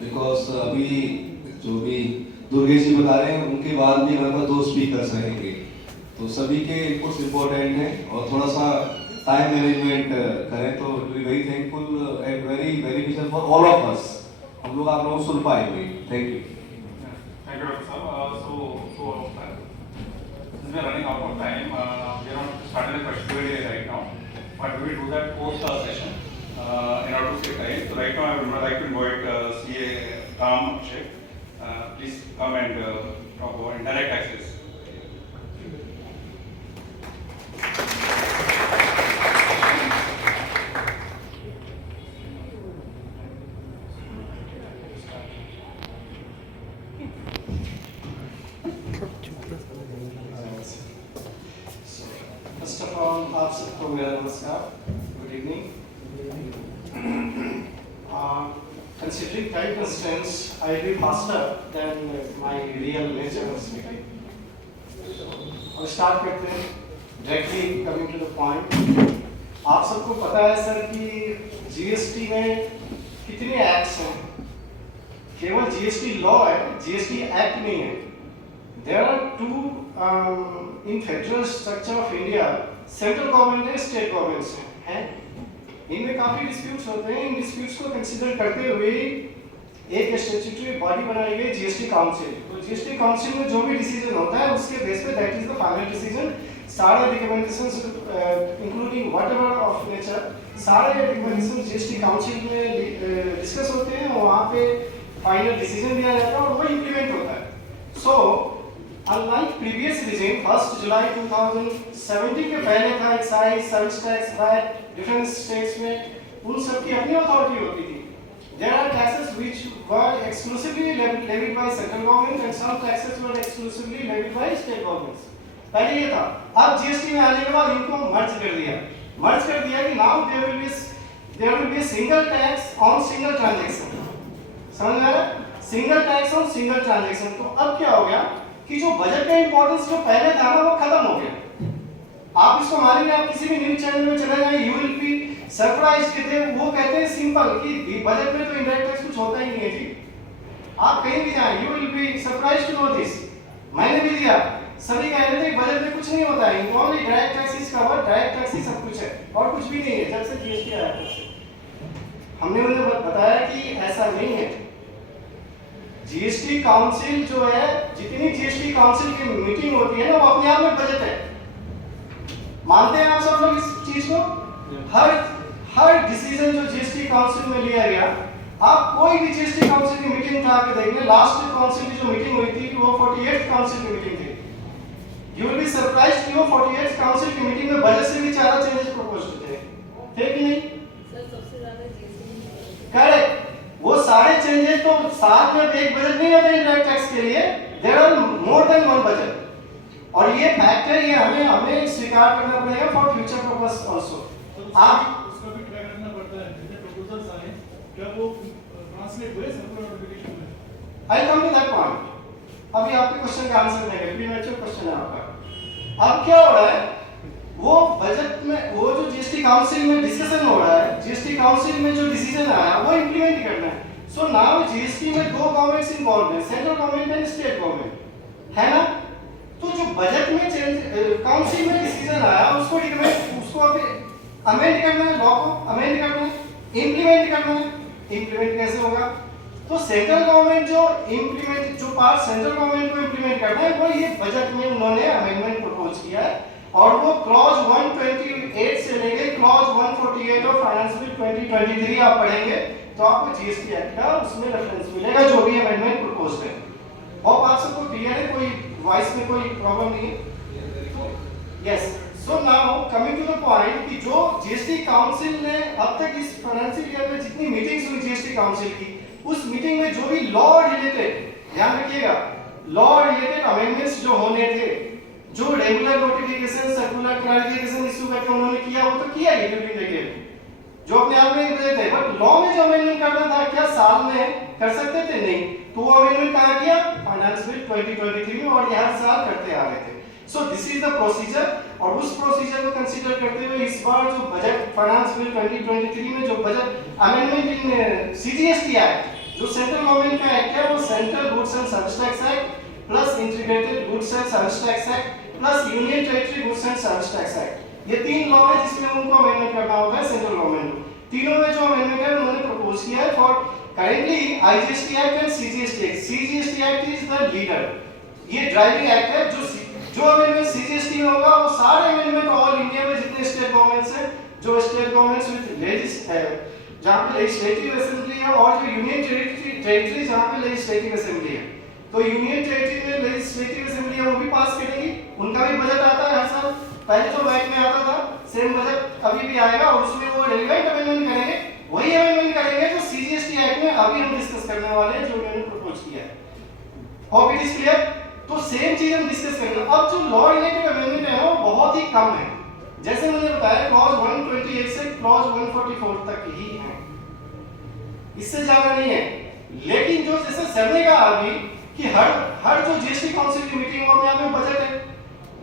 Because अभी जो भी दुर्गेश जी बता रहे हैं उनके बाद भी हमारे पास 2 स्पीकर्स रहेंगे, तो सभी के इनपुट्स इम्पोर्टेंट हैं और थोड़ा सा टाइम मैनेजमेंट करें तो we very thankful and very beneficial for all of us. हम लोग आप लोगों को सुन पाएंगे। Thank you. Thank you, Dr. Saab. Since we are running out of time, we are not starting the question Q&A right now, but we will do that post session in order to save time. So right now, I would like to invite CA Ram Sheikh. Please come and talk about indirect taxes. First of all आप सबको मेरा नमस्कार, good evening. Considering time constraints, I will be faster than my real nature of speaking. और start करते हैं directly coming to the point. आप सबको पता है सर कि जीएसटी में कितने एक्ट्स हैं? केवल जीएसटी लॉ है, जीएसटी एक्ट नहीं है। There are two in federal structure of India, central government है, स्टेट गवर्नमेंट है। इनमें काफी डिस्प्यूट्स होते हैं। इन डिस्प्यूट्स को कंसीडर करते हुए एक स्टैट्यूटरी बॉडी बनाई गई, जीएसटी काउंसिल। तो जीएसटी काउंसिल में जो भी डिसीजन होता है उसके बेस पे that is the final decision. सारे recommendations including whatever of nature, सारे रिकमेंडेशंस जीएसटी काउंसिल में डिस्कस होते हैं, वहां पे फाइनल डिसीजन दिया जाता है और वो इंप्लीमेंट होता है। सो Unlike previous regime, 1 जुलाई 2017 के पहले था excise, service tax, VAT, different states में उन सब की अपनी अथॉरिटी होती थी। There are taxes which were exclusively levied by central government and some taxes were exclusively levied by state governments. पहले ये था। अब जीएसटी में आने के बाद इनको मर्ज कर दिया कि now there will be a single tax on single transaction। समझ में आ रहा है? Single tax on single transaction. तो अब क्या हो गया कि जो बजट का इंपॉर्टेंस जो पहले था ना वो खत्म हो गया। आप इसको मानेंगे, आप किसी भी न्यूज़ चैनल में चले जाएं, यू विल बी सरप्राइज्ड कि वो कहते हैं सिंपल कि बजट में तो इनडायरेक्ट टैक्स कुछ होता ही नहीं है जी। आप कहीं भी जाएं, you will be surprised to know this. मैंने भी दिया, सभी कह रहे थे बजट में कुछ नहीं होता है, only direct tax is cover, direct tax ही सब कुछ है और कुछ भी नहीं है जब से जीएसटी आया था। हमने उन्हें बताया कि ऐसा नहीं है। जीएसटी काउंसिल जो है, जितनी जीएसटी काउंसिल की मीटिंग होती है ना, वो अपने आप में बजट है। मानते हैं आप सब लोग इस चीज को? हर डिसीजन जो जीएसटी काउंसिल में लिया गया, आप कोई भी जीएसटी काउंसिल की मीटिंग उठा के देखेंगे, लास्ट काउंसिल की जो मीटिंग हुई थी वो 48th काउंसिल की मीटिंग थी। यू विल बी सरप्राइज्ड कि वो 48th काउंसिल की मीटिंग में बजट से भी ज्यादा चेंजेस प्रपोज थे कि नहीं? सर सबसे ज्यादा जीएसटी करेक्ट। वो सारे चेंजेस तो साथ में एक बजट नहीं होता इनडायरेक्ट टैक्स के लिए, there are more than one budget. और ये फैक्ट है, ये हमें स्वीकार करना पड़ेगा फॉर फ्यूचर पर्पस आल्सो। आप उसका भी ट्रैक रखना पड़ता है, जितने प्रपोजल्स आए क्या वो ट्रांसलेट हुए सर्कुलर नोटिफिकेशन में? आई कम टू दैट पॉइंट। अभी आपके क्वेश्चन का आंसर देंगे, प्रीमैच्योर क्वेश्चन है आपका। अब क्या हो रहा है, वो बजट में वो जो जीएसटी काउंसिल में डिस्कशन हो रहा है, जीएसटी काउंसिल में जो डिसीजन आया वो इंप्लीमेंट करना है। सो नाउ जीएसटी में दो गवर्नमेंट्स इन्वॉल्व हैं, central government and state government, है ना? तो जो बजट में काउंसिल में डिसीजन आया उसको अभी अमेंड करना है, लॉ को अमेंड करना है, इंप्लीमेंट करना है। इंप्लीमेंट कैसे होगा? तो सेंट्रल गवर्नमेंट जो पार्ट सेंट्रल गवर्नमेंट को इंप्लीमेंट करना है वो ये बजट में उन्होंने अमेंडमेंट प्रपोज किया है और वो क्लॉज 128 से लेके क्लॉज 148 ऑफ फाइनेंस बिल 2023 आप पढ़ेंगे तो आपको जीएसटी एक्ट का उसमें रेफरेंस मिलेगा जो भी अमेंडमेंट प्रपोज्ड है। और आप सबको क्लियर है? कोई वॉइस में कोई प्रॉब्लम नहीं है? Yes. So now coming to the point कि जो जीएसटी काउंसिल ने अब तक इस फाइनेंशियल ईयर में जितनी मीटिंग्स हुई जीएसटी काउंसिल की, उस मीटिंग में जो भी लॉ रिलेटेड, ध्यान रखिएगा, लॉ रिलेटेड अमेंडमेंट्स जो होने थे, जो regular notification, circular clarification issue करके उन्होंने किया वो तो किया ही ड्यूरिंग द ईयर, जो अपने आप में एक थे। बट लॉ में जो अमेंडमेंट करना था, क्या साल में कर सकते थे? नहीं। तो वो अमेंडमेंट कहां किया? फाइनेंस बिल 2023 में, और ये हर साल करते आ रहे थे। So this is the procedure, और उस प्रोसीजर को कंसीडर करते हुए इस बार जो बजट फाइनेंस बिल 2023 में जो budget amendment in CGST act जो सेंट्रल गवर्नमेंट का एक्ट है वो central goods and service tax act plus integrated goods and service tax act plus union territory goods and service tax act. ये तीन law है जिसमें उनको अमेंडमेंट करना होता है सेंट्रल गवर्नमेंट को। तीनों में जो अमेंडमेंट है उन्होंने प्रपोज किया है for currently IGST act and CGST act. CGST act is the leader, ये ड्राइविंग एक्ट है। जो अमेंडमेंट सीजीएसटी में होगा वो सारे अमेंडमेंट ऑल इंडिया में जितने स्टेट गवर्नमेंट्स हैं, जो स्टेट गवर्नमेंट्स विद जहाँ पे लेजिस्लेटिव असेंबली है और जो यूनियन टेरिटरी जहाँ पे लेजिस्लेटिव असेंबली है, तो यूनियन टेरिटरी में लेजिस्लेटिव असेंबली है वो भी पास करेगी। उनका भी बजट आता है हर साल, पहले जो बैक में आता था सेम बजट अभी भी आएगा और उसमें वो रेलेवेंट अमेंडमेंट करेंगे, वही अमेंडमेंट करेंगे जो सीजीएसटी एक्ट में अभी हम डिस्कस करने वाले हैं, जो उन्होंने प्रपोज किया है। Hope it is clear. तो सेम चीज हम डिस्कस करेंगे। अब जो लॉ रिलेटेड अमेंडमेंट है वो बहुत ही कम है, जैसे मैंने बताया क्लॉज 128 से क्लॉज 144 तक ही है, इससे ज्यादा नहीं है। लेकिन जो जैसे सर ने कहा अभी कि हर जो जीएसटी काउंसिल की मीटिंग में हमें बजट है,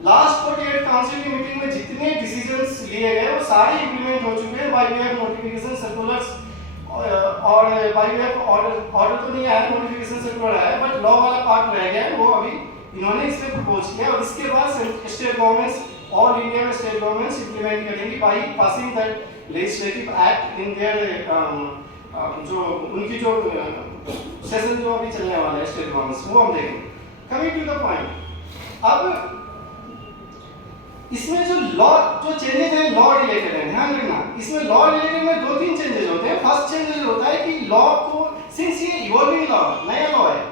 लास्ट 48 काउंसिल की मीटिंग में जितने डिसीजंस लिए गए वो सारे इंप्लीमेंट हो चुके हैं by way of notification circulars और बाय वे ऑफ ऑर्डर तो नहीं आया, नोटिफिकेशन सर्कुलर आया, बट लॉ वाला पार्ट रह गया है, वो अभी इन्होंने इसमें प्रपोज किया और इसके बाद स्टेट गवर्नमेंट्स ऑल इंडिया में स्टेट गवर्नमेंट्स इंप्लीमेंट करेंगी by passing that legislative act in their जो उनकी जो सेशन जो अभी चलने वाला है स्टेट गवर्नमेंट्स, वो हम देखेंगे। कमिंग टू द पॉइंट, अब इसमें जो लॉ जो चेंजेस हैं लॉ रिलेटेड है, ध्यान रखना। इसमें लॉ रिलेटेड में दो तीन चेंजेस होते हैं। फर्स्ट चेंजेस होता है कि लॉ को, सिंस ये इवॉल्विंग लॉ नया लॉ है,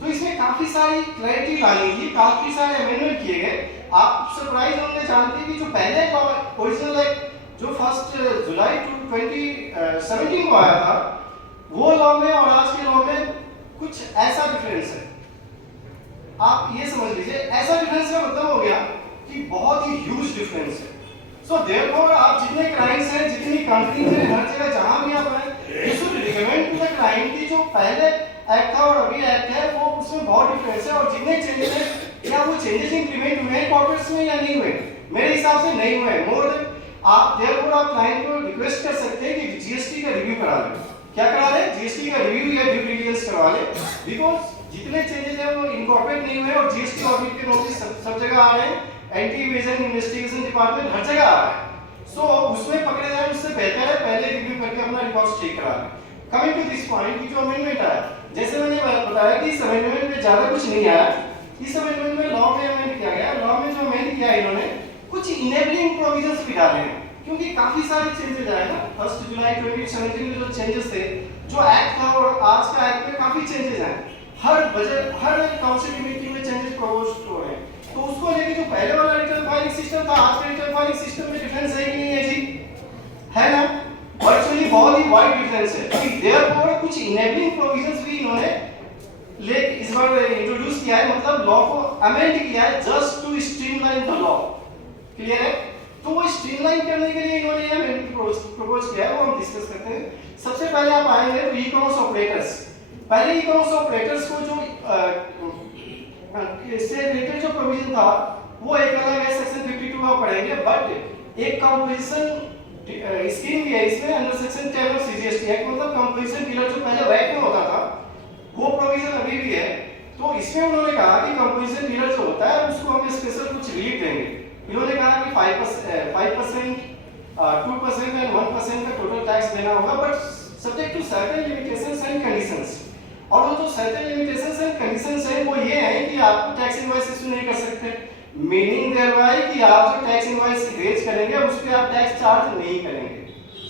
तो इसमें काफी सारी क्लैरिटी लानी थी, काफी सारे अमेंडमेंट किए गए। आप सरप्राइज होंगे जानते कि जो पहले लॉ ओरिजिनल एक्ट जो 1 जुलाई 2017 को आया था, वो लॉ में और आज के लॉ में कुछ ऐसा डिफरेंस है। आप ये समझ लीजिए, ऐसा डिफरेंस का मतलब हो गया कि बहुत ही ह्यूज डिफरेंस है। सो देयरफॉर आप जितने क्राइम्स हैं, जितनी कंपनीज हैं, हर जगह जहां भी आप हैं, you should recommend to the crime की जो पहले एक्ट था और अभी एक्ट है, वो उसमें बहुत डिफरेंस है। और जितने चेंजेस हैं, क्या वो चेंजेस इंप्लीमेंट हुए हैं कॉर्पोरेट्स में या नहीं हुए? मेरे हिसाब से नहीं हुए। मोर देन आप देयरफॉर आप क्लाइंट को रिक्वेस्ट कर सकते हैं कि जीएसटी का रिव्यू करा लें। क्या करा लें? जीएसटी का रिव्यू या ड्यू डिलिजेंस करवा लें, बिकॉज़ जितने चेंजेस हैं वो इनकॉर्पोरेट नहीं हुए और जीएसटी ऑडिट के नोटिस सब जगह आ रहे हैं, एंटी इवेजन इन्वेस्टिगेशन डिपार्टमेंट हर जगह आ रहा है। सो उसमें पकड़े जाए उससे बेहतर है पहले रिव्यू करके अपना रिकॉर्ड्स चेक करा लें। कमिंग टू दिस पॉइंट की जो अमेंडमेंट आया, जैसे मैंने बताया कि इस अमेंडमेंट में ज्यादा कुछ नहीं आया। इस अमेंडमेंट में लॉ में अमेंड किया गया, लॉ में जो अमेंड किया इन्होंने कुछ इनेबलिंग प्रोविजंस भी डाले हैं, क्योंकि काफी सारे चेंजेस आए ना। 1 जुलाई 2017 में जो चेंजेस थे, जो एक्ट था और आज का एक्ट में काफी चेंजेस आए। हर बजट हर काउंसिल की मीटिंग में चेंजेस प्रपोज हो रहे हैं, तो उसको लेके जो पहले वाला रिटर्न फाइलिंग सिस्टम था, आज का रिटर्न फाइलिंग सिस्टम में डिफरेंस है कि नहीं है जी? है ना? वर्चुअली बहुत ही वाइड डिफरेंस है। देयरफॉर कुछ इनेबलिंग प्रोविजंस भी इन्होंने इस बार इंट्रोड्यूस किया है, मतलब लॉ को अमेंड किया है just to streamline the law. Clear है? तो वो स्ट्रीमलाइन करने के लिए इन्होंने ये अमेंडमेंट प्रपोज किया है, वो हम डिस्कस करते हैं। सबसे पहले आप आएंगे तो ई-कॉमर्स ऑपरेटर्स। पहले ई-कॉमर्स ऑपरेटर्स को जो इससे रिलेटेड जो प्रोविजन था वो एक अलग है, सेक्शन 52 आप पढ़ेंगे, बट एक कंपोजिशन स्कीम भी है इसमें under section 10 of CGST act, मतलब कंपोजिशन डीलर जो पहले वैट में होता था वो प्रोविजन अभी भी है। तो इसमें उन्होंने कहा कि कंपोजिशन डीलर जो होता है उसको हम स्पेशल कुछ रिलीफ देंगे। इन्होंने कहा कि 5%, 2% एंड 1% का टोटल टैक्स देना होगा, but subject to certain limitations and conditions. और वो जो सर्टेन लिमिटेशंस एंड कंडीशंस हैं वो ये हैं कि आप टैक्स इनवॉइस इशू नहीं कर सकते, मीनिंग देयर है कि आप जो टैक्स इनवॉइस रेज करेंगे उस पे आप टैक्स चार्ज नहीं करेंगे।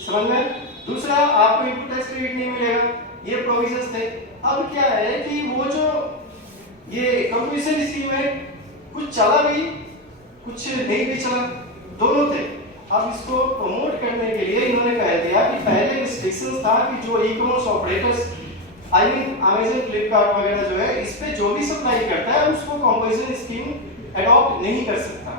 समझ में? दूसरा, आपको इनपुट टैक्स क्रेडिट नहीं मिलेगा, ये प्रोविजंस थे। अब क्या है कि वो जो ये कंपोजिशन स्कीम है कुछ चला भी कुछ नहीं भी चला, दोनों थे। अब इसको प्रमोट करने के लिए इन्होंने कह दिया कि पहले रिस्ट्रिक्शंस था कि जो e-commerce operators I mean Amazon, Flipkart वगैरह जो है इस पे जो भी सप्लाई करता है उसको कंपोजिशन स्कीम अडॉप्ट नहीं कर सकता।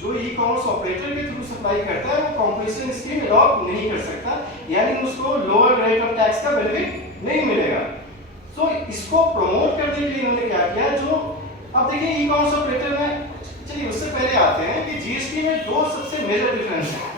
जो ई-कॉमर्स ऑपरेटर के थ्रू सप्लाई करता है वो कंपोजिशन स्कीम अडॉप्ट नहीं कर सकता, यानी उसको लोअर रेट ऑफ टैक्स का बेनिफिट नहीं मिलेगा। सो इसको प्रमोट करने के लिए इन्होंने क्या किया, जो अब देखिए ई-कॉमर्स ऑपरेटर में, चलिए उससे पहले आते हैं कि जीएसटी में दो सबसे मेजर डिफरेंस है।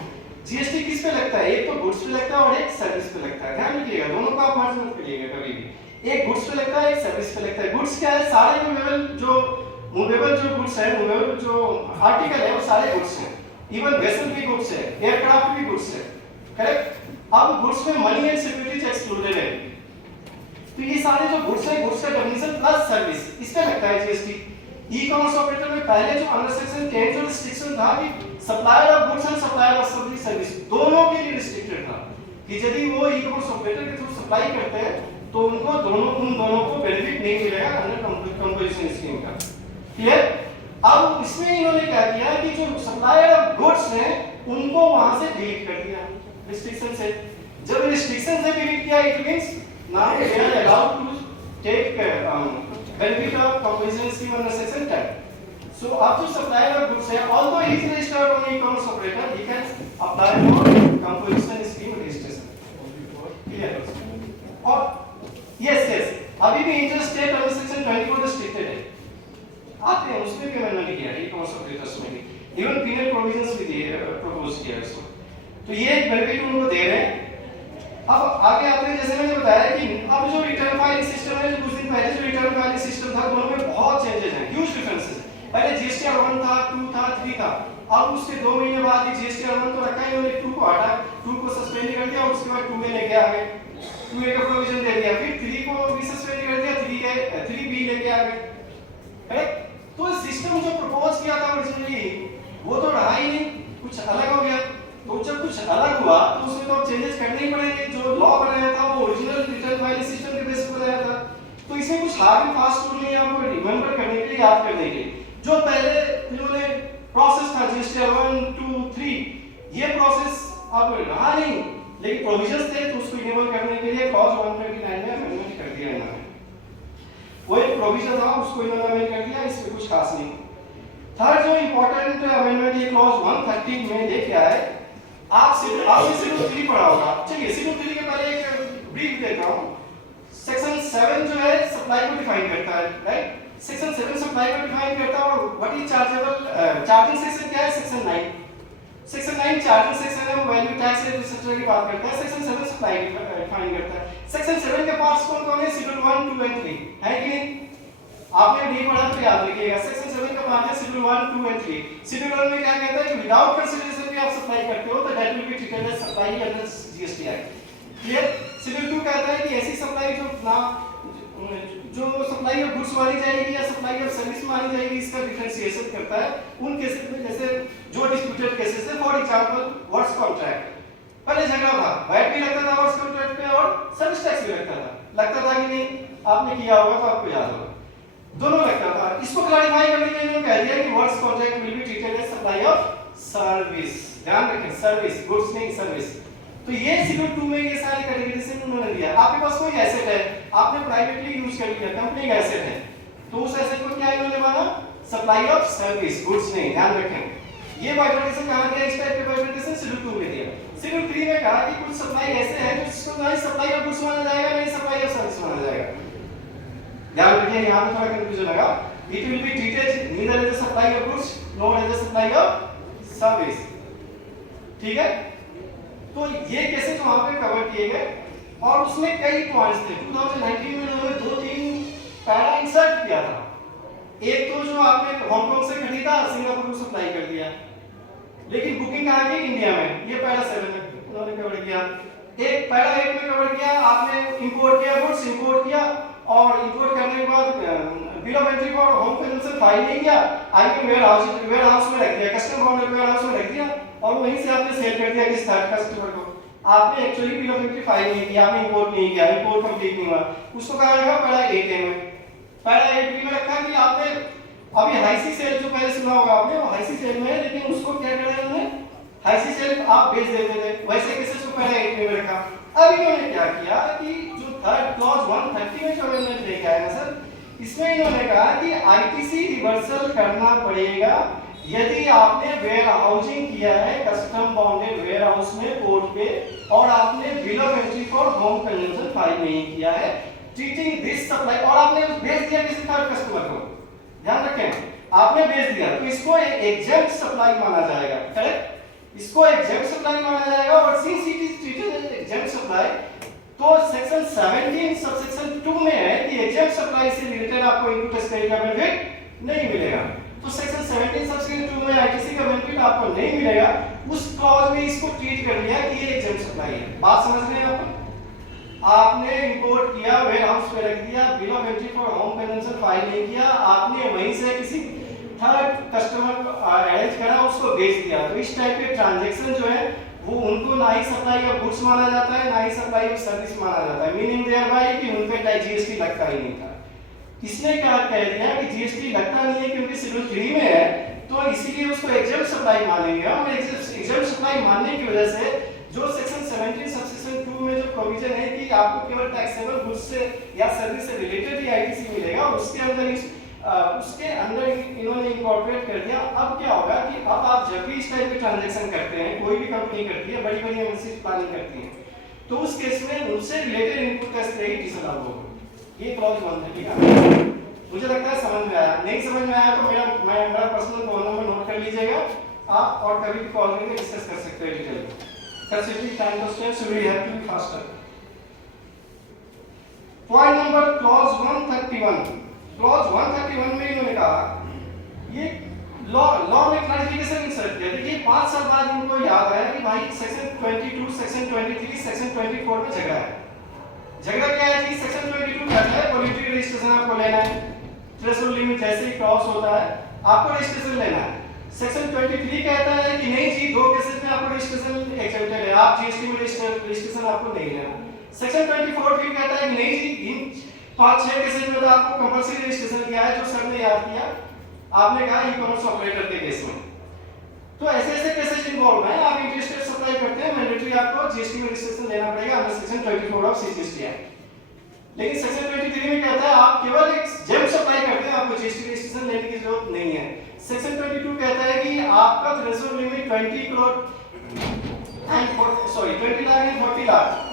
जीएसटी किस पे लगता है? एक तो गुड्स पे लगता है और एक सर्विस पे लगता है। ध्यान रखिएगा, दोनों को आप मर्ज मत करिएगा कभी भी। एक गुड्स पे लगता है, एक सर्विस पे लगता है। गुड्स क्या है, सारे मूवेबल जो गुड्स है, मूवेबल जो आर्टिकल है वो सारे गुड्स हैं। इवन वेसल भी गुड्स है, एयरक्राफ्ट भी गुड्स है, करेक्ट। अब गुड्स में मनी एंड सिक्योरिटीज एक्सक्लूडेड है। तो ये सारे जो गुड्स है, गुड्स का डेफिनेशन प्लस सर्विस, इस पे लगता है जीएसटी। ई कॉमर्स ऑपरेटर में पहले जो अंडर सेक्शन 10 जो रिस्ट्रिक्शन था कि supplier of goods and supplier of service दोनों के लिए रिस्ट्रिक्टेड था कि यदि वो ई कॉमर्स ऑपरेटर के थ्रू सप्लाई करते हैं तो उन दोनों को बेनिफिट नहीं मिलेगा अंडर कंपोजिशन स्कीम का। क्लियर? अब इसमें इन्होंने क्या किया कि जो सप्लायर ऑफ गुड्स हैं उनको वहां से डिलीट कर दिया रिस्ट्रिक्शन से। जब रिस्ट्रिक्शन से डिलीट किया it means now they are allowed to take benefit of composition scheme under section 10. So up to supplier of goods है, although he is registered on e-commerce operator, he can apply for composition scheme registration. Clear? और yes, अभी भी interstate under section 24 restricted है। आते हैं उसमें भी मैंने किया है e-commerce operators में भी, even penal provisions भी दिए propose किया है उसमें। तो ये benefit उनको दे रहे हैं। अब आगे आते हैं, जैसे मैंने बताया कि अब जो रिटर्न फाइलिंग सिस्टम है, जो कुछ दिन पहले जो रिटर्न फाइलिंग सिस्टम था, दोनों में बहुत चेंजेस हैं, ह्यूज डिफरेंसेस। पहले जीएसटीआर 1 था, 2 था, 3 था। अब उसके 2 महीने बाद ही जीएसटीआर 1 तो रखा ही, उन्होंने 2 को हटा, 2 को सस्पेंड कर दिया और उसके बाद 2 में लेके आ गए, 2A का प्रोविजन दे दिया, फिर 3 को भी सस्पेंड कर दिया, 3B लेके आ गए। करेक्ट? तो सिस्टम जो प्रपोज किया था ओरिजिनली वो तो रहा ही नहीं, कुछ अलग हो गया। तो जब कुछ अलग हुआ तो उसमें तो चेंजेस करने ही पड़ेंगे। जो लॉ बनाया था वो ओरिजिनल रिटर्न फाइलिंग सिस्टम के बेस पर बनाया था, तो इसमें कुछ हार्ड एंड फास्ट रूल नहीं है आपको रिमेंबर करने के लिए, याद करने के लिए। जो पहले इन्होंने प्रोसेस था जीएसटीआर 1 2 3, ये प्रोसेस अब रहा नहीं, लेकिन प्रोविजंस थे तो उसको इनेबल करने के लिए क्लॉज 129 में अमेंडमेंट कर दिया इन्होंने। वो एक प्रोविजन था उसको इन्होंने अमेंड कर दिया, इसमें कुछ खास नहीं। थर्ड जो इंपॉर्टेंट अमेंडमेंट ये क्लॉज 130 में लेके आए, आपसे शेड्यूल 3 पढ़ा होगा। चलिए शेड्यूल 3 के पहले एक ब्रीफ देता हूं। सेक्शन 7 जो है सप्लाई को डिफाइन करता है, राइट? सेक्शन 7 सप्लाई को डिफाइन करता है और what is chargeable. Charging section क्या है? सेक्शन 9। सेक्शन 9 चार्जिंग सेक्शन है, वो वैल्यू टैक्स रजिस्टर की बात करता है। सेक्शन 7 सप्लाई डिफाइन करता है। सेक्शन 7 के पार्ट्स कौन-कौन है? शेड्यूल 1 2 एंड 3 है कि नहीं? आपने नहीं पढ़ा तो याद रखिएगा। सेक्शन 7 का पार्ट है शेड्यूल 1 2 एंड 3। शेड्यूल 1 में क्या कहता है कि विदाउट कंसीडरेशन आप सप्लाई करते हो तो that will be treated as supply under GST act. Clear? Schedule 2 कहता है कि ऐसी सप्लाई जो सप्लाई ऑफ गुड्स मानी जाएगी या सप्लाई ऑफ सर्विस मानी जाएगी, इसका डिफरेंशिएशन करता है उन केसेस में जैसे जो डिस्प्यूटेड केसेस है। फॉर एग्जांपल वर्क्स कॉन्ट्रैक्ट, पहले झगड़ा था, वैट भी लगता था वर्क्स कॉन्ट्रैक्ट पे और सर्विस टैक्स भी लगता था कि नहीं? आपने किया होगा तो आपको याद होगा, दोनों लगता था। इसको क्लैरिफाई करने के लिए इन्होंने कह दिया कि works contract will be treated as supply of service. ध्यान रखें, सर्विस, गुड्स नहीं सर्विस। तो ये शेड्यूल 2 में ये सारी कैटेगरीज उन्होंने दिया। आपके पास कोई एसेट है, आपने प्राइवेटली यूज कर लिया, कंपनी का एसेट है, तो उस एसेट को क्या इन्होंने माना? सप्लाई ऑफ सर्विस, गुड्स नहीं। ध्यान रखें, ये बाइफर्केशन कहां दिया? इस टाइप के बाइफर्केशन शेड्यूल 2 में दिया। शेड्यूल 3 में कहा कि कुछ सप्लाई ऐसे हैं जिसको ना सप्लाई ऑफ गुड्स माना जाएगा ना सप्लाई ऑफ सर्विस माना जाएगा। ध्यान रखिए, यहां पे थोड़ा कंफ्यूजन लगा। It will be treated neither as a supply of goods nor as a supply of service. ठीक है? तो ये केसेस वहां पे कवर किए गए और उसमें कई पॉइंट्स थे। 2019 में उन्होंने 2-3 पैरा इंसर्ट किया था। एक तो जो आपने हांगकांग से खरीदा, सिंगापुर को सप्लाई कर दिया, लेकिन बुकिंग कहां की? इंडिया में। ये पैरा 7 में उन्होंने कवर किया। एक पैरा 8 में कवर किया, आपने इंपोर्ट किया, गुड्स इंपोर्ट किया और इंपोर्ट करने के बाद बिल ऑफ एंट्री को होम कंजम्पशन फाइल नहीं किया, आईपी वेयर हाउस में रख दिया, कस्टम बाउंडेड वेयर हाउस में रख दिया और वहीं से आपने सेल कर दिया किसी थर्ड कस्टमर को। आपने actually bill of entry file नहीं किया, आपने इंपोर्ट नहीं किया, इंपोर्ट कंप्लीट नहीं हुआ। उसको कहां रखा? पैरा 8A में। पैरा 8B में रखा कि आपने अभी हाईसी सेल जो पहले सुना होगा आपने, वो हाईसी सेल में है, लेकिन उसको क्या कर रहे हैं उन्होंने? हाईसी सेल आप बेच देते थे, वैसे केसेस को पैरा 8B में रखा। अब इन्होंने क्या किया कि जो थर्ड क्लॉज 130 में जो अमेंडमेंट लेके आए ना सर, इसमें इन्होंने कहा कि आईटीसी रिवर्सल करना पड़ेगा यदि आपने वेयर हाउसिंग किया है कस्टम बाउंडेड वेयर हाउस में पोर्ट पे और आपने bill of entry for home consumption file नहीं किया है, ट्रीटिंग दिस सप्लाई, और आपने बेच दिया किसी थर्ड कस्टमर को। ध्यान रखें, आपने बेच दिया तो इसको एग्जेम्प्ट सप्लाई माना जाएगा। करेक्ट? इसको एग्जेम्प्ट सप्लाई माना जाएगा और since it is treated as exempt supply तो सेक्शन 17 सबसेक्शन 2 में है एग्जाम सप्लाई से रिलेटेड आपको इनपुट एक्सपेंडिचर का बेनिफिट नहीं मिलेगा। तो सेक्शन 17 सबसेक्शन 2 में आईटीसी का बेनिफिट आपको नहीं मिलेगा, उस क्लॉज में इसको ट्रीट कर लिया कि ये एग्जाम सप्लाई है। बात समझ रहे हैं आप? आपने इंपोर्ट किया, वेयर हाउस पे रख दिया, bill of entry for home consumption file नहीं किया, आपने वहीं से किसी थर्ड कस्टमर को अरेंज करा, उसको बेच दिया। तो इस टाइप के ट्रांजैक्शन जो है वो उनको ना ही सप्लाई ऑफ गुड्स माना जाता है, ना ही सप्लाई ऑफ सर्विस माना जाता है। मीनिंग देयर बाय कि उन पे जीएसटी लगता ही नहीं था। इसने क्या कह दिया कि जीएसटी लगता नहीं है क्योंकि शेड्यूल 3 में है, तो इसीलिए उसको एग्जाम सप्लाई मानेंगे। और एग्जाम सप्लाई मानने की वजह से जो सेक्शन 17 सबसेक्शन 2 में जो प्रोविजन है कि आपको केवल टैक्सेबल गुड्स से या सर्विस से रिलेटेड ही आईटीसी मिलेगा, उसके अंदर इन्होंने इंकॉर्पोरेट कर दिया। अब क्या होगा कि अब आप जब भी इस टाइप के ट्रांजैक्शन करते हैं, कोई भी कंपनी करती है, बड़ी बड़ी एमएनसी प्लानिंग करती हैं, तो उस केस में उनसे related input tax rate disallow होगा। ये क्लॉज 1 है, ठीक है? मुझे लगता है समझ में आया। नहीं समझ में आया तो मेरा पर्सनल फोन नंबर नोट कर लीजिएगा आप, और कभी भी कॉल करके डिस्कस कर सकते हैं डिटेल में। Considering time constraints we have to be faster. Point number clause 131। Clause 131 में इन्होंने कहा ये लॉ में क्लैरिफिकेशन इंसर्ट किया। देखिए 5 साल बाद इनको याद आया कि भाई सेक्शन 22, सेक्शन 23, सेक्शन 24 में झगड़ा है। झगड़ा क्या है कि सेक्शन 22 कहता है वॉलंटरी रजिस्ट्रेशन आपको लेना है, थ्रेशोल्ड लिमिट जैसे ही क्रॉस होता है आपको रजिस्ट्रेशन लेना है। सेक्शन 23 कहता है कि नहीं जी, 2 केसेस में आपको रजिस्ट्रेशन एक्सेप्टेड है, आप जीएसटी में रजिस्ट्रेशन आपको नहीं लेना। सेक्शन 24 फिर कहता है कि नहीं जी, इन 5-6 केसेस में तो आपको कंपलसरी रजिस्ट्रेशन किया है, जो सर ने याद किया, आपने कहा ई कॉमर्स ऑपरेटर के केस में। तो ऐसे ऐसे केसेस इन्वॉल्व हैं, आप इंटरेस्टेड सप्लाई करते हैं, मैंडेटरी आपको जीएसटी में रजिस्ट्रेशन लेना पड़ेगा under section 24 of CGST act. लेकिन सेक्शन 23 में कहता है आप केवल एक जेम सप्लाई करते हैं, आपको जीएसटी रजिस्ट्रेशन लेने की जरूरत नहीं है। सेक्शन 22 कहता है कि आपका threshold limit 20 crore and 20 lakh and 40 lakh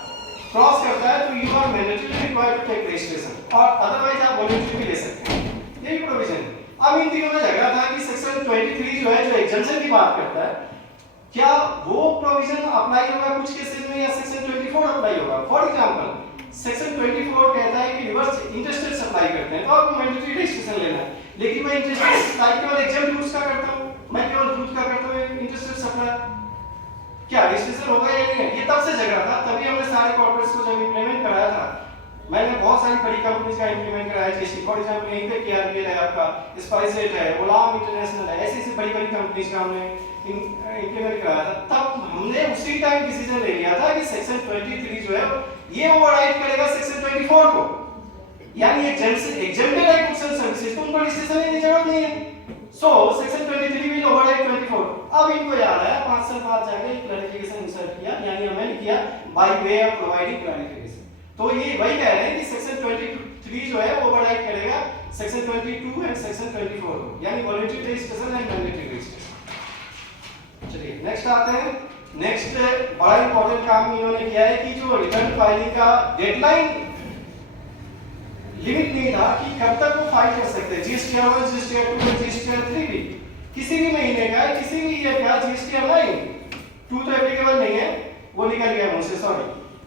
cross करता है, तो you are mandatory required to take registration, और अदरवाइज आप वॉलंटरी भी ले सकते हैं। यही प्रोविजन है। अब इन तीनों में झगड़ा था कि सेक्शन 23 जो है, जो एग्जम्पशन की बात करता है, क्या वो प्रोविजन अप्लाई होगा कुछ केसेस में या सेक्शन 24 अप्लाई होगा। फॉर एग्जांपल सेक्शन 24 कहता है कि रिवर्स इंटरेस्टेड सप्लाई करते हैं तो आपको मैंडेटरी रजिस्ट्रेशन लेना है, लेकिन मैं इंटरेस्टेड सप्लाई केवल एग्जाम यूज का करता हूं, मैं केवल दूध का करता हूं इंटरेस्टेड सप्लाई, क्या रजिस्ट्रेशन होगा या नहीं? ये तब से झगड़ा था, तभी हमने सारे कॉर्पोरेट्स को जब इंप्लीमेंट कराया था, मैंने बहुत सारी बड़ी कंपनीज का इंप्लीमेंट कराया, जैसे फॉर एग्जांपल यहीं पे केआरबीएल है, आपका स्पाइसजेट है, ओलाम इंटरनेशनल है, ऐसी बड़ी बड़ी कंपनीज का हमने इंप्लीमेंट कराया था। तब हमने उसी टाइम डिसीजन ले लिया था कि सेक्शन 23 जो है ये ओवरराइड करेगा सेक्शन 24 को, यानी एग्जेम्प्टेड है गुड्स एंड सर्विसेज, तो उनको रजिस्ट्रेशन लेने की जरूरत नहीं है। So section 23 will override 24। अब इनको याद आया 5 साल बाद जाके क्लैरिफिकेशन इंसर्ट किया, यानी अमेंड किया by way of providing clarification. तो ये वही कह रहे हैं कि सेक्शन 23 जो है वो ओवरराइड करेगा सेक्शन 22 एंड सेक्शन 24 को, यानी voluntary registration and mandatory registration. चलिए नेक्स्ट आते हैं। नेक्स्ट बड़ा इंपॉर्टेंट काम इन्होंने किया है कि जो रिटर्न फाइलिंग का डेडलाइन लिमिट नहीं था कि कब तक वो फाइल कर सकते हैं, जीएसटीआर 1, जीएसटीआर 2, जीएसटीआर 3 भी किसी भी महीने का, किसी भी ईयर का जीएसटीआर 9 2 तो एप्लीकेबल नहीं है, वो निकल गया मुझसे, sorry.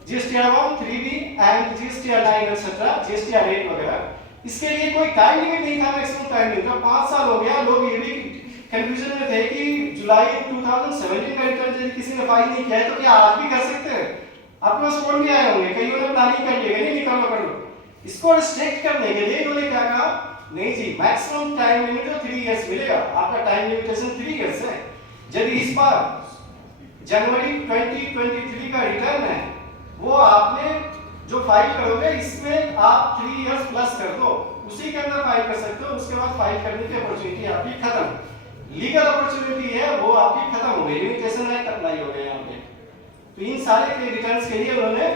GSTR 1, 3B and GSTR 9 etcetera, GSTR 8 वगैरह, इसके लिए कोई टाइम लिमिट नहीं था, मैक्सिमम टाइम नहीं था। 5 साल हो गया, लोग ये भी कंफ्यूजन में थे कि जुलाई 2017 का रिटर्न यदि किसी ने फाइल नहीं किया है तो क्या आप भी कर सकते हैं? आपके पास फोन भी आए होंगे, कईयों ने प्लानिंग कर लिया, नहीं निकालो कर लो। इसको रिस्ट्रिक्ट करने के लिए इन्होंने क्या कहा, नहीं जी मैक्सिमम टाइम लिमिट तो 3 इयर्स मिलेगा, आपका टाइम लिमिटेशन 3 इयर्स है। यदि इस बार जनवरी 2023 का रिटर्न है, वो आपने जो फाइल करोगे इसमें आप 3 इयर्स प्लस कर दो, उसी के अंदर फाइल कर सकते हो, उसके बाद फाइल करने की अपॉर्चुनिटी आपकी खत्म, लीगल अपॉर्चुनिटी है वो आपकी खत्म हो गई, लिमिटेशन एक्ट अप्लाई हो गया यहाँ पे। तो इन सारे के रिटर्न्स के लिए उन्होंने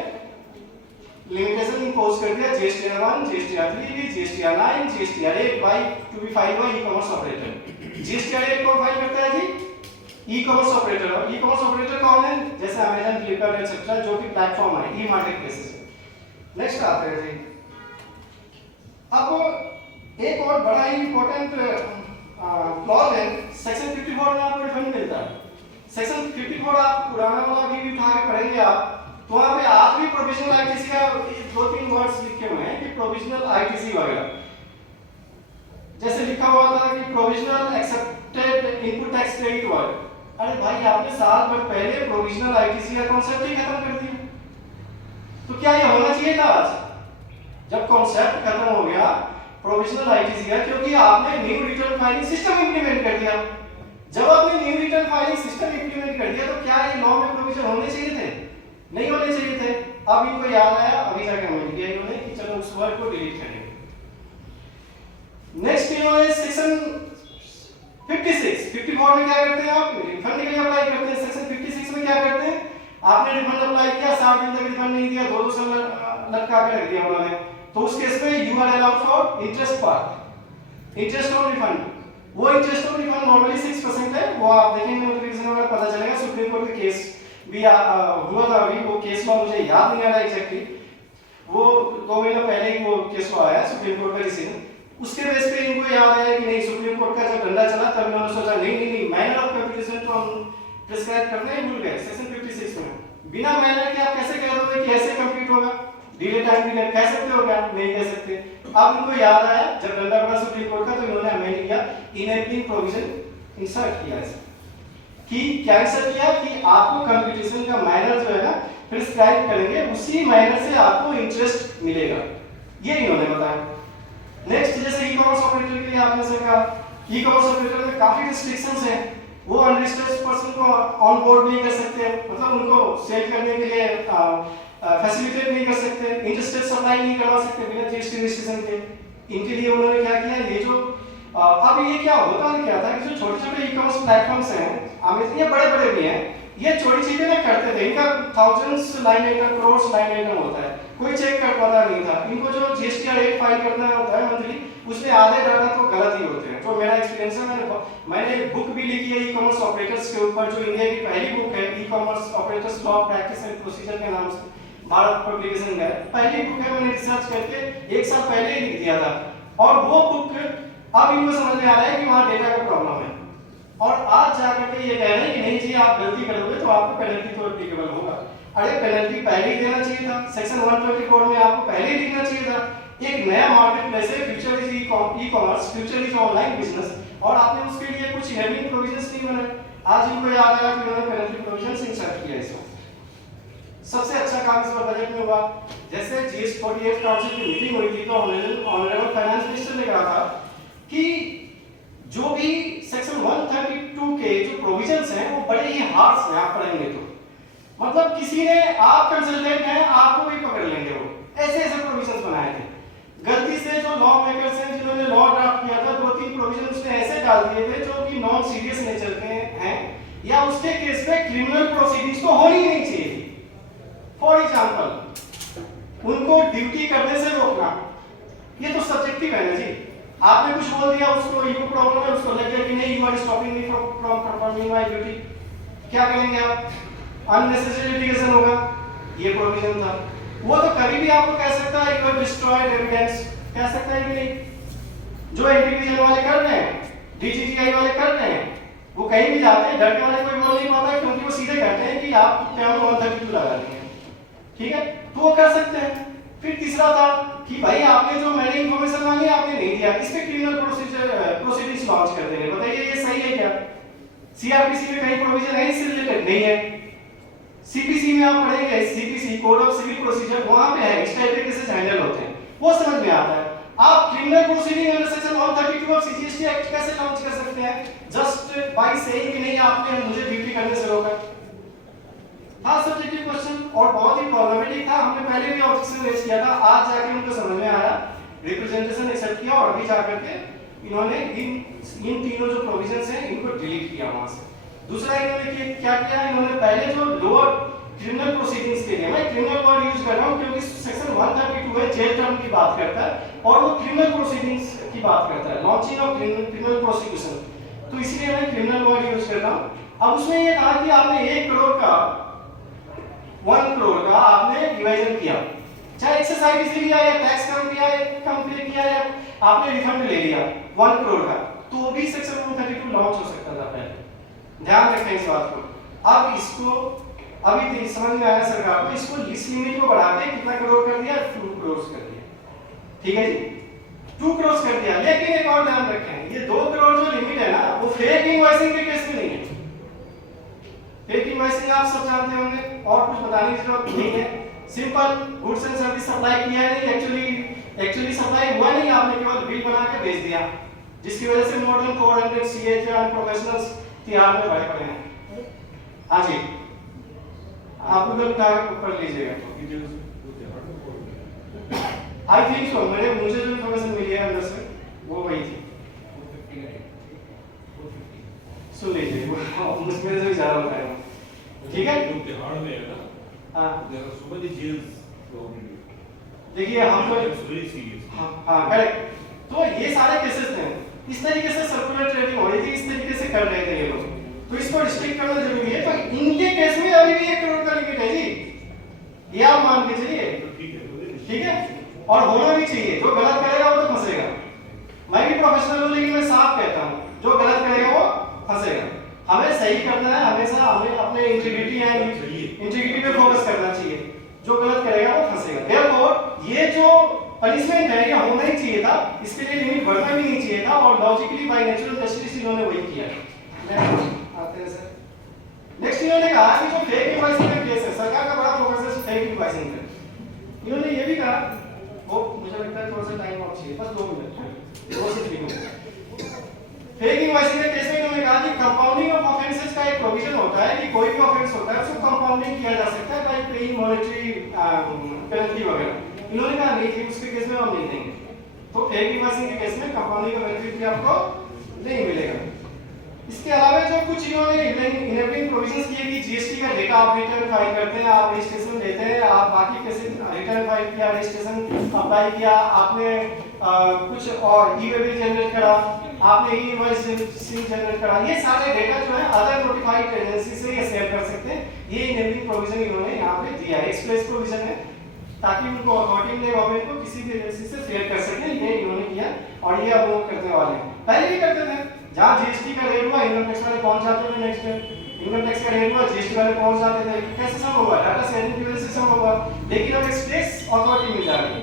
लिमिटेशन इंपोज कर दिया, GSTR 1, GSTR 3, GSTR 9, GSTR 8 by to be filed by e commerce operator. GSTR 8 कौन फाइल करता है जी? E commerce operator. और ई कॉमर्स ऑपरेटर कौन है? जैसे अमेज़न, फ्लिपकार्ट एक्सेट्रा जो कि प्लेटफॉर्म है, ई मार्केटप्लेसेस है। नेक्स्ट आते हैं जी, अब एक और बड़ा ही इंपॉर्टेंट क्लॉज है, सेक्शन 54 में आपको रिफंड मिलता है। सेक्शन 54 आप पुराना वाला भी उठा के पढ़ेंगे आप, तो वहाँ पे आज भी प्रोविजनल आईटीसी का 2-3 वर्ड्स लिखे हुए हैं कि प्रोविजनल आईटीसी वगैरह, जैसे लिखा हुआ था कि provisional accepted input tax credit word. अरे भाई आपने साल भर पहले प्रोविजनल आईटीसी का कॉन्सेप्ट ही खत्म कर दिया, तो क्या ये होना चाहिए था आज जब कॉन्सेप्ट खत्म हो गया प्रोविजनल आईटीसी का, क्योंकि आपने new return filing system implement कर दिया। जब आपने new return filing system implement कर दिया तो क्या ये लॉ में प्रोविजन होने चाहिए थे? नहीं होने चाहिए थे। अब इनको याद आया, अभी जाके अमेंड किया इन्होंने कि चलो उस वर्ड को डिलीट करेंगे। नेक्स्ट इन्होंने सेक्शन 54 में क्या करते हैं, आप रिफंड के लिए अप्लाई करते हैं। सेक्शन 56 में क्या करते हैं, आपने रिफंड अप्लाई किया, 60 दिन तक रिफंड नहीं दिया, 2 साल लटका के रख दिया उन्होंने, तो उस केस में you are allowed for interest part, interest on refund. वो इंटरेस्ट ऑन रिफंड नॉर्मली 6% है, वो आप देखेंगे नोटिफिकेशन में पता चलेगा। सुप्रीम कोर्ट के केस भी हुआ था अभी, वो केस लॉ मुझे याद नहीं आ रहा एग्जैक्टली, वो 2 महीना पहले ही वो केस लॉ आया सुप्रीम कोर्ट का डिसीजन, उसके बेस पे इनको याद आया कि नहीं सुप्रीम कोर्ट का जब डंडा चला तब इन्होंने सोचा नहीं मैनर ऑफ कंप्यूटेशन तो हम प्रिस्क्राइब करना ही भूल गए सेक्शन 56 में। बिना मैनर के आप कैसे कह दोगे कि ऐसे कंप्यूट होगा, डिले टाइम डिले कह सकते हो क्या? नहीं कह सकते। अब इनको याद आया जब डंडा पड़ा सुप्रीम कोर्ट का, तो इन्होंने अमेंड किया, इनेबलिंग प्रोविजन इंसर्ट किया है कि क्या इंसर्ट किया कि आपको कंप्यूटेशन का मैनर जो है ना प्रिस्क्राइब करेंगे, उसी मैनर से आपको इंटरेस्ट मिलेगा, ये इन्होंने बताया। नेक्स्ट जैसे ई कॉमर्स ऑपरेटर के लिए आपने से कहा, ई कॉमर्स ऑपरेटर में काफी रिस्ट्रिक्शंस हैं, वो अनरजिस्टर्ड पर्सन को ऑन बोर्ड नहीं कर सकते, मतलब उनको सेल करने के लिए फैसिलिटेट नहीं कर सकते, इंटरस्टेट सप्लाई नहीं करवा सकते बिना जीएसटी रजिस्ट्रेशन के। इनके लिए उन्होंने क्या किया, ये जो अब ये क्या होता है क्या था कि जो छोटे-छोटे ई कॉमर्स प्लेटफॉर्म्स हैं, ये बड़े-बड़े भी हैं, ये चोरी चीजें ना करते थे, इनका thousands line item, crore line item होता है, कोई चेक कर पाता नहीं था। इनको जो जीएसटी रेट फाइल करना होता है मंथली, उसमें आधे डाटा तो गलत ही होते हैं। जो मेरा एक्सपीरियंस है, मैंने एक बुक भी लिखी है ई कॉमर्स ऑपरेटर्स के ऊपर, जो इंडिया की पहली बुक है, e commerce operators law practice and procedure के नाम से भारत पब्लिकेशन का पहली बुक है, मैंने रिसर्च करके 1 साल पहले ही लिख दिया था। और वो बुक अब इनको समझ में आ रहा है कि वहाँ डेटा का प्रॉब्लम है, और आज जाकर के ये कह रहे हैं कि नहीं जी आप गलती करोगे तो आपको पेनल्टी तो एप्लीकेबल होगा। अरे पेनल्टी पहले ही देना चाहिए था, सेक्शन 124 में आपको पहले ही लिखना चाहिए था। एक नया मार्केट प्लेस है, future is e commerce, future is online business, और आपने उसके लिए कुछ इनेबलिंग प्रोविजंस नहीं बनाए। आज इनको याद आया कि उन्होंने पेनल्टी प्रोविजंस इंसर्ट किया इसमें। सबसे अच्छा काम इस बार बजट में हुआ, जैसे GS48 काउंसिल की मीटिंग हुई थी, तो ऑनरेबल फाइनेंस मिनिस्टर ने कहा था कि जो भी सेक्शन 132 के जो प्रोविजंस हैं वो बड़े ही हार्श हैं, आप पढ़ेंगे तो मतलब किसी ने, आप कंसल्टेंट हैं, आपको भी पकड़ लेंगे, वो ऐसे ऐसे प्रोविजंस बनाए थे। गलती से जो लॉ मेकर्स हैं जिन्होंने लॉ ड्राफ्ट किया था, 2-3 प्रोविजंस ने ऐसे डाल दिए थे जो कि नॉन सीरियस नेचर के हैं, या उसके केस पे क्रिमिनल प्रोसीडिंग्स तो होनी ही नहीं चाहिए थी। फॉर एग्जांपल उनको ड्यूटी करने से रोकना, ये तो सब्जेक्टिव है ना जी। आपने कुछ बोल दिया, उसको ईगो प्रॉब्लम है, उसको लग गया कि नहीं you are stopping me from performing my duty, क्या करेंगे आप? अननेसेसरी लिटिगेशन होगा, ये प्रोविजन था। वो तो कभी भी आपको कह सकता है यू हैव डिस्ट्रॉयड एविडेंस, कह सकता है कि नहीं। जो इंडिविजुअल वाले कर रहे हैं, डीजीजीआई वाले कर रहे हैं, वो कहीं भी जाते हैं, डर के मारे कोई बोल नहीं पाता, क्योंकि वो सीधे कहते हैं कि आप क्या 132 लगा देंगे, ठीक है, तो वो कर सकते हैं। फिर तीसरा था कि भाई आपने जो मैंने इंफॉर्मेशन मांगी आपने नहीं दिया, इस पे क्रिमिनल प्रोसीडिंग्स लॉन्च कर देंगे। बताइए ये सही है क्या? सीआरपीसी में कहीं प्रोविजन है इससे रिलेटेड? नहीं है। सीपीसी में आप पढ़ेंगे, CPC code of civil procedure, वहां पे है इस टाइप के केसेस हैंडल होते हैं, वो समझ में आता है। आप criminal proceeding under section 132 of CGST act कैसे लॉन्च कर सकते हैं? जस्ट बाय सेइंग कि नहीं आपने मुझे ड्यूटी करने से रोका। था सब्जेक्टिव क्वेश्चन और बहुत ही प्रॉब्लमेटिक था, हमने पहले भी ऑब्जेक्शन रेज किया था, आज जाके उनको समझ में आया, रिप्रेजेंटेशन एक्सेप्ट किया, और अभी जाकर के इन्होंने इन तीनों जो प्रोविजंस हैं इनको डिलीट किया वहां से। दूसरा इन्होंने क्या किया, इन्होंने पहले जो लोअर क्रिमिनल प्रोसीडिंग्स के लिए, मैं क्रिमिनल वर्ड यूज कर रहा हूं क्योंकि सेक्शन 132 है, जेल टर्म की बात करता है, और वो क्रिमिनल प्रोसीडिंग्स की बात करता है, लॉन्चिंग ऑफ क्रिमिनल प्रोसिक्यूशन, तो इसलिए मैं क्रिमिनल वर्ड यूज कर रहा हूं। अब उसमें ये कहा कि आपने 1 करोड़ का 1 करोड़ का आपने डिवाइजन किया, चाहे एक्सेस आईटीसी लिया या टैक्स कम पे किया या आपने रिफंड ले लिया 1 करोड़ का, तो भी सेक्शन 132 लॉन्च हो सकता था पहले। ध्यान रखें इस बात को। अब इसको अभी समझ में आया सरकार को, इसको इस लिमिट को बढ़ा के कितना करोड़ कर दिया, 2 करोड़ कर दिया, ठीक है जी, 2 करोड़ कर दिया। लेकिन एक और ध्यान रखें, ये 2 करोड़ जो लिमिट है ना, वो फेक इनवॉइसिंग के केस में नहीं है। फेक इनवॉइसिंग आप सब जानते होंगे और कुछ बताने की जरूरत नहीं है। Simple goods and service supply किया है नहीं, एक्चुअली सप्लाई हुआ नहीं, आपने केवल बिल बना के भेज दिया, जिसकी वजह से more than 400 CH and professionals Tihar में भरे पड़े हैं। हाँ जी, आप गूगल कर लीजिएगा, आई थिंक सो, मुझे जो इन्फॉर्मेशन मिली है अंदर से वो वही थी। सुन लीजिए, मुझमें से ज्यादा बताया, ठीक है। तिहाड़ में है ना, हाँ there are so many jails probably. देखिए हम तो It's very serious. हाँ करेक्ट। तो ये सारे केसेस थे, इस तरीके से सर्कुलर ट्रेडिंग हो रही थी, इस तरीके से कर रहे थे ये लोग, तो इसको रिस्ट्रिक्ट करना जरूरी है। तो इनके केस में अभी भी 1 करोड़ का लिमिट है जी, ये आप मान के चलिए, ठीक है। और होना भी चाहिए, जो गलत करेगा वो तो फंसेगा। मैं भी प्रोफेशनल हूँ, लेकिन मैं साफ कहता हूँ, जो गलत करेगा वो फंसेगा। हमें सही करना है, हमेशा हमें अपने इंटीग्रिटी पे फोकस करना चाहिए, जो गलत करेगा वो फंसेगा। देयरफॉर ये जो पनिशमेंट है ये होना ही चाहिए था, इसके लिए लिमिट बढ़ना भी नहीं चाहिए था, और लॉजिकली बाय नेचुरल जस्टिस इन्होंने वही किया। आते हैं सर, नेक्स्ट इन्होंने कहा कि जो फेक इनवॉइसिंग का केस है, सरकार का बड़ा फोकस है फेक इनवॉइसिंग पे। इन्होंने ये भी कहा, वो मुझे लगता है थोड़ा सा टाइम और चाहिए, बस 2 मिनट, 2 से 3 मिनट। फेक इनवॉइसिंग के केस में इन्होंने कहा कि कंपाउंडिंग ऑफ ऑफेंसेस का एक प्रोविजन होता है कि कोई भी ऑफेंस होता है उसको कंपाउंडिंग किया जा सकता है बाय पेइंग मॉनेटरी पेनल्टी वगैरह। इन्होंने कहा नहीं कि उसके केस में हम नहीं देंगे, तो फेक इनवॉइसिंग के केस में कंपाउंडिंग का बेनिफिट आपको नहीं मिलेगा। इसके अलावा जो कुछ इन्होंने इनेबलिंग प्रोविजंस किए कि जीएसटी का डेटा आप रिटर्न फाइल करते हैं, आप रजिस्ट्रेशन देते हैं, आप बाकी कैसे रिटर्न फाइल किया, रजिस्ट्रेशन अप्लाई किया, आपने कुछ और ई-वे बिल जनरेट करा, आपने ई-इनवॉइस जनरेट करा, ये सारे डेटा जो है अदर नोटिफाइड एजेंसी से ये शेयर कर सकते हैं। ये इनेबलिंग प्रोविजन इन्होंने यहाँ पे दिया है, एक्सप्रेस प्रोविजन है, ताकि उनको अथॉरिटी ने गवर्नमेंट को किसी भी एजेंसी से शेयर कर सके। ये इन्होंने किया और ये अब वो करने वाले हैं, पहले भी करते थे। जहाँ जीएसटी का रेट हुआ, इनकम टैक्स वाले पहुंच जाते थे, नेक्स्ट इनकम टैक्स का रेट हुआ, जीएसटी वाले पहुंच जाते थे। कैसे सब होगा, डाटा शेयरिंग की वजह से सब होगा, लेकिन अब एक्सप्रेस अथॉरिटी मिल जाएगी।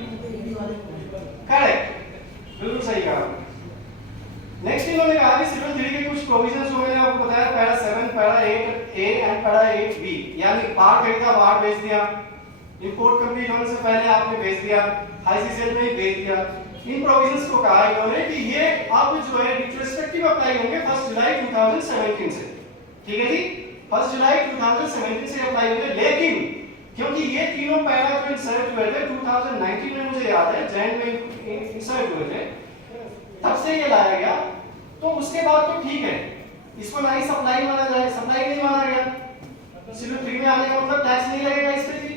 करेक्ट, बिल्कुल सही कहा। नेक्स्ट इन्होंने कहा कि शेड्यूल 3 के कुछ प्रोविजंस जो मैंने आपको बताया, para 7, para 8A and para 8B, यानी बाहर खरीदा बाहर बेच दिया, इंपोर्ट कंप्लीट होने से पहले आपने भेज दिया, आईसीसीएल में ही भेज दिया। इन प्रोविजंस को कहा इन्होंने कि ये अब जो है रिट्रोस्पेक्टिव अप्लाई होंगे 1 जुलाई 2017 से, ठीक है जी, 1 जुलाई 2017 से अप्लाई होंगे। लेकिन क्योंकि ये तीनों पैरा जो इंसर्ट हुए थे 2019 में, मुझे याद है जैन में इंसर्ट हुए थे, तब से ये लाया गया, तो उसके बाद तो ठीक है, इसको ना ही सप्लाई माना जाए, सप्लाई नहीं माना गया। शेड्यूल 3 में आने का मतलब टैक्स नहीं लगेगा इस पे जी,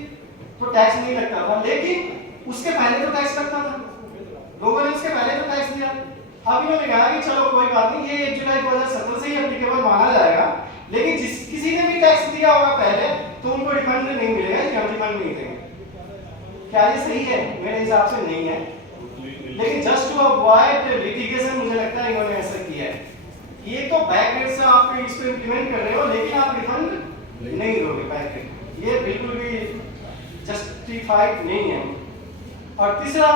तो टैक्स नहीं लगता था। लेकिन उसके पहले तो टैक्स लगता था, लोगों ने उसके पहले तो टैक्स दिया। अब इन्होंने कहा कि चलो कोई बात नहीं, ये 1 जुलाई 2017 से ही एप्लीकेबल माना जाएगा, लेकिन जिस किसी ने भी टैक्स दिया होगा पहले तो उनको रिफंड नहीं मिलेगा, हम रिफंड नहीं देंगे। क्या ये सही है? मेरे हिसाब से नहीं है, लेकिन जस्ट टू अवॉइड लिटिगेशन मुझे लगता है इन्होंने ऐसा किया है। ये तो बैकडेट से आप इसको इंप्लीमेंट कर रहे हो, लेकिन आप रिफंड नहीं दोगे बैकडेट, ये बिल्कुल भी जस्टिफाइड नहीं है। और तीसरा,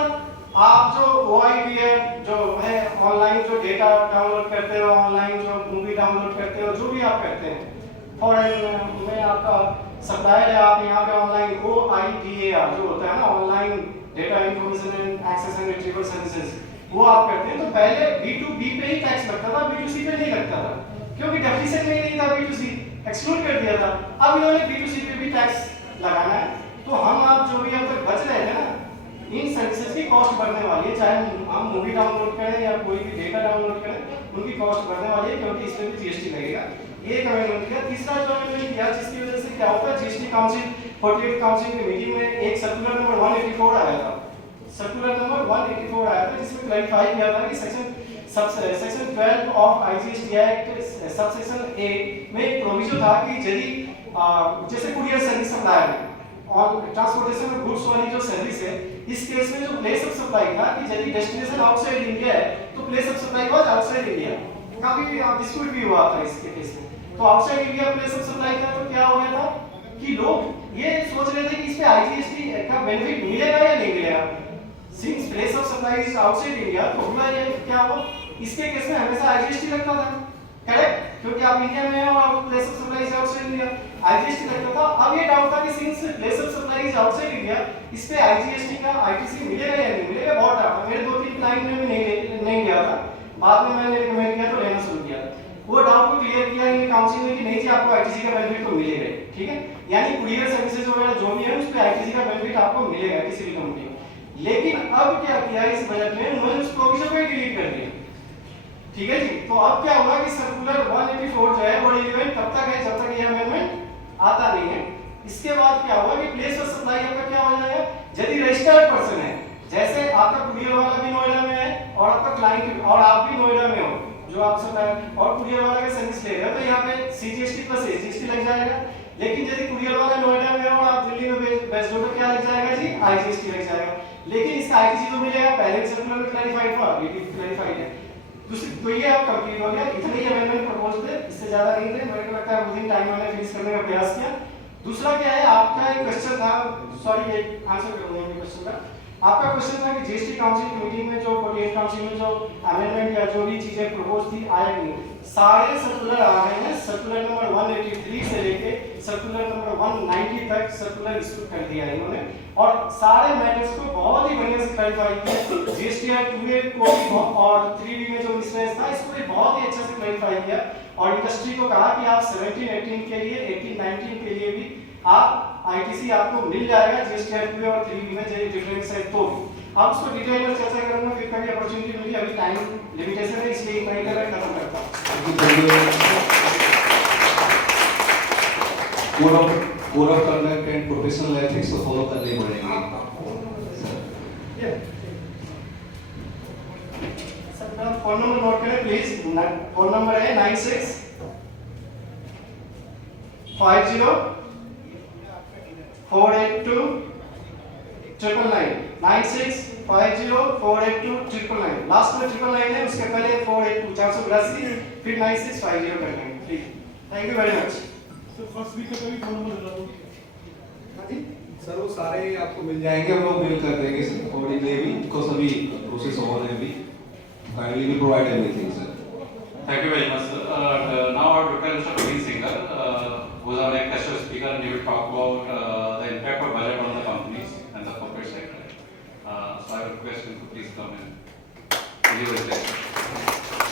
आप जो OIDF जो है ऑनलाइन जो डेटा डाउनलोड करते हो, ऑनलाइन जो मूवी डाउनलोड करते हो, जो भी आप करते हैं, फॉरेन में आपका सप्लायर है, आप यहाँ पे ऑनलाइन OIDAR जो होता है ना, online data information and access and retrieval services, वो आप करते हैं। तो पहले B2B पे ही टैक्स लगता था, B2C पे नहीं लगता था, क्योंकि डेफिनेशन में नहीं था, B2C एक्सक्लूड कर दिया था। अब इन्होंने B2C पे भी टैक्स लगाना है, तो हम आप जो भी अब तक बच रहे थे ना, इन सर्विसेज की कॉस्ट बढ़ने वाली है, चाहे हम मूवी डाउनलोड करें या कोई भी डेटा डाउनलोड करें, उनकी कॉस्ट बढ़ने वाली है, क्योंकि इसमें भी जीएसटी लगेगा। ये एक अमेंडमेंट किया। तीसरा जो अमेंडमेंट किया, जिसकी वजह से क्या होता है, जीएसटी काउंसिल 48 काउंसिल की मीटिंग में एक सर्कुलर नंबर 184 आया था, सर्कुलर नंबर 184 आया था, जिसमें क्लैरिफाई किया था कि section 12 of IGST act subsection A में एक प्रोविजन था कि यदि जैसे कुरियर सर्विस सप्लायर है और ट्रांसपोर्टेशन ऑफ गुड्स वाली जो सर्विस है, इस केस में जो प्लेस ऑफ सप्लाई था कि यदि डेस्टिनेशन आउटसाइड इंडिया है तो place of supply was outside India. काफी डिस्प्यूट भी हुआ था इसके केस में। तो outside India place of supply था, तो क्या हो गया था, कि लोग ये सोच रहे थे कि इस पे IGST का बेनिफिट मिलेगा या नहीं मिलेगा। Since place of supply is outside India, तो हुआ ये क्या हो, इसके केस में हमेशा IGST लगता था, करेक्ट, क्योंकि आप इंडिया में हो और place of supply is outside India, IGST लगता था। अब ये डाउट था कि since place of supply is outside India, इस पे IGST का ITC मिलेगा या नहीं मिलेगा, बहुत डाउट था। मेरे 2-3 क्लाइंट ने भी नहीं लिया था, बाद में मैंने रिकमेंड किया तो लेना शुरू किया। वो डाउट को क्लियर किया इन काउंसिल में कि नहीं जी आपको ITC का बेनिफिट तो मिलेगा, ठीक है, यानी कुरियर सर्विसेज वगैरह जो भी है उस पे ITC का बेनिफिट आपको मिलेगा किसी भी कंपनी में। लेकिन अब क्या किया इस बजट में, उन्होंने उस प्रोविजन को ही डिलीट कर दिया, ठीक है जी। तो अब क्या हुआ कि सर्कुलर 184 जो है वो रिलेवेंट तब तक है जब तक ये अमेंडमेंट आता नहीं है। इसके बाद क्या हुआ कि प्लेस ऑफ सप्लाई आपका क्या हो जाएगा, यदि रजिस्टर्ड पर्सन है, जैसे आपका कुरियर वाला भी नोएडा में है और आपका क्लाइंट और आप भी नोएडा में हो, जो आप सप्लाई और कुरियर वाला के सर्विस ले रहे हो, तो यहाँ पे CGST प्लस SGST लग जाएगा। लेकिन यदि कुरियर वाला नोएडा में हो और आप दिल्ली में बेस्ड हो, तो क्या लग जाएगा जी, IGST लग जाएगा। लेकिन इसका ITC तो मिलेगा, पहले सर्कुलर में क्लैरिफाइड हुआ, ये भी क्लैरिफाइड है। दूसरी तो ये अब कंप्लीट हो गया, इतने ही अमेंडमेंट प्रपोज थे, इससे ज्यादा नहीं थे। मेरे को लगता है उस दिन टाइम मैंने फिनिश करने का प्रयास किया। दूसरा क्या है, आपका एक क्वेश्चन था, सॉरी ये आंसर करूंगा ये क्वेश्चन का। आपका क्वेश्चन था कि GST काउंसिल की मीटिंग में जो 48 काउंसिल में जो अमेंडमेंट या जो भी चीजें प्रपोज थी आया नहीं। सारे सर्कुलर आ गए हैं, सर्कुलर नंबर 183 से लेके सर्कुलर नंबर 190 तक सर्कुलर इशू कर दिया है इन्होंने, और सारे मैटर्स को बहुत ही बढ़िया से क्लैरिफाई किया। GST एक्ट 2A को और 3B में जो मिसमैच था इसको भी बहुत ही अच्छे से क्लैरिफाई किया, और इंडस्ट्री को कहा कि आप 17-18 के लिए 18-19 के लिए भी आप ITC आपको मिल जाएगा GST एक्ट 2A और 3B में जो डिफरेंस है। तो अब उसको डिटेल में चर्चा करूंगा, फिर कभी अपॉर्चुनिटी मिली, अभी टाइम लिमिटेशन है इसलिए इतना ही कर खत्म करता हूं। Code of conduct and professional ethics को फॉलो करने पड़ेंगे सर। मेरा फोन नंबर नोट करें प्लीज, फोन नंबर है 96 50 482 999 96 50 482 999। लास्ट में 999 है, उसके पहले 482 482 फिर 96 50 कर लेंगे, ठीक। Thank you very much. Sir first week का भी फोन नंबर बता दो। हाँ जी सर, वो सारे आपको मिल जाएंगे, हम लोग मेल कर देंगे सर अकॉर्डिंगली भी, बिकॉज़ अभी प्रोसेस हो रहे हैं अभी। Kindly we provide everything sir. Thank you very much, sir. Now I would request Mr. Praveen Singhal, who is our next guest speaker, and he will talk about the impact of budget on the companies and the corporate sector. So I would request him to please come and deliver his lecture.